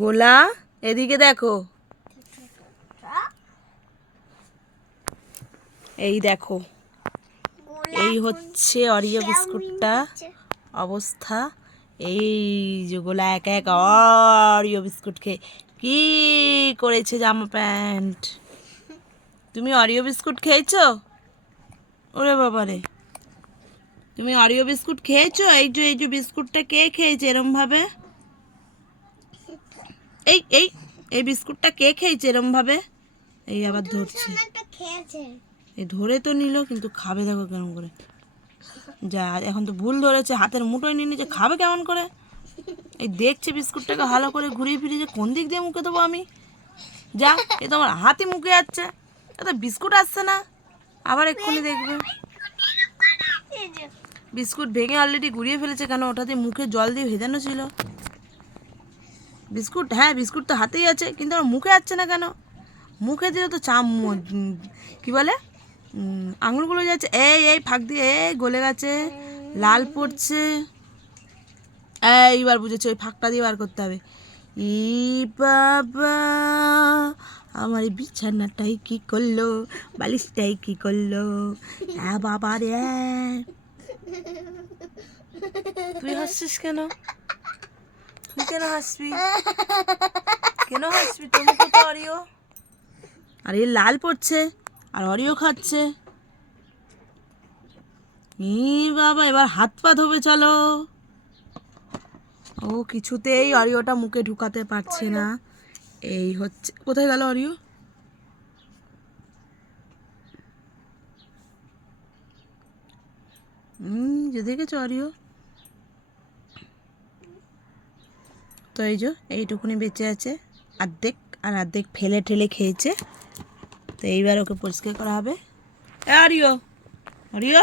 গোলা, এদিকে দেখো। এই দেখো। এই হচ্ছে অরিও বিস্কুটটা। অবস্থা। এই যে গোলা, এক এক অরিও বিস্কুট খেয়ে। কি করেছে জামা প্যান্ট? তুমি অরিও বিস্কুট খেয়েছো? ওরে বাবারে। তুমি অরিও বিস্কুট খেয়েছো? এই যে এই যে বিস্কুটটা কে খেয়েছে এরম ভাবে এই এই এই বিস্কুটটা কে খেয়েছে এরম ভাবে এই আবার ধরছে। এই ধরে তো নিল কিন্তু খাবে দেখো কেমন করে। যা এখন তো ভুল ধরেছে হাতের মুঠোয় নিয়ে নিচে খাবে কেমন করে? এই দেখছে বিস্কুটটাকে ভালো করে ঘুরিয়ে ফিরিয়ে যে কোন দিক দিয়ে মুখে দেবো আমি? যা এ তো আমার হাতে মুখে যাচ্ছে। এত বিস্কুট আসছে না। আবার এক্ষুনি দেখবে। বিস্কুট ভেঙে অলরেডি ঘুরিয়ে ফেলেছে কেন? ওটাতে মুখে জল দিয়ে ভেজানো ছিল। বিস্কুট হ্যাঁ বিস্কুট তো হাতেই আছে কিন্তু আমার মুখে আসছে না কেন? মুখে দিলে তো চাম কি বলে? আঙুলগুলো যাচ্ছে এই এই ফাঁক দিয়ে এই গলে গেছে লাল পড়ছে। এইবার বুঝেছে ওই ফাঁকটা দিয়ে বার করতে হবে। ই বাবা আমার এই বিছানাটাই কি করল? বালিশটাই কি করল? হ্যাঁ বাবা রে। তুই হাসছিস কেন? কেন হাসবি? কেন হাসবি? তুমি তো অরিও আর লাল পড়ছে, আর অরিও খাচ্ছে। ই বাবা, এবার হাত পা ধোবে, চলো। ও, কিছুতেই অরিওটা মুখে ঢুকাতে পারছে না। এই হচ্ছে, কোথায় গেল অরিও হুম যে দেখেছ অরিও তো এই যে, এইটুকুনি বেঁচে আছে। আর্ধেক, আর আর্ধেক ফেলে ঠেলে খেয়েছে। তো এইবার ওকে পরিষ্কার করা হবে। আরিও! আরিও!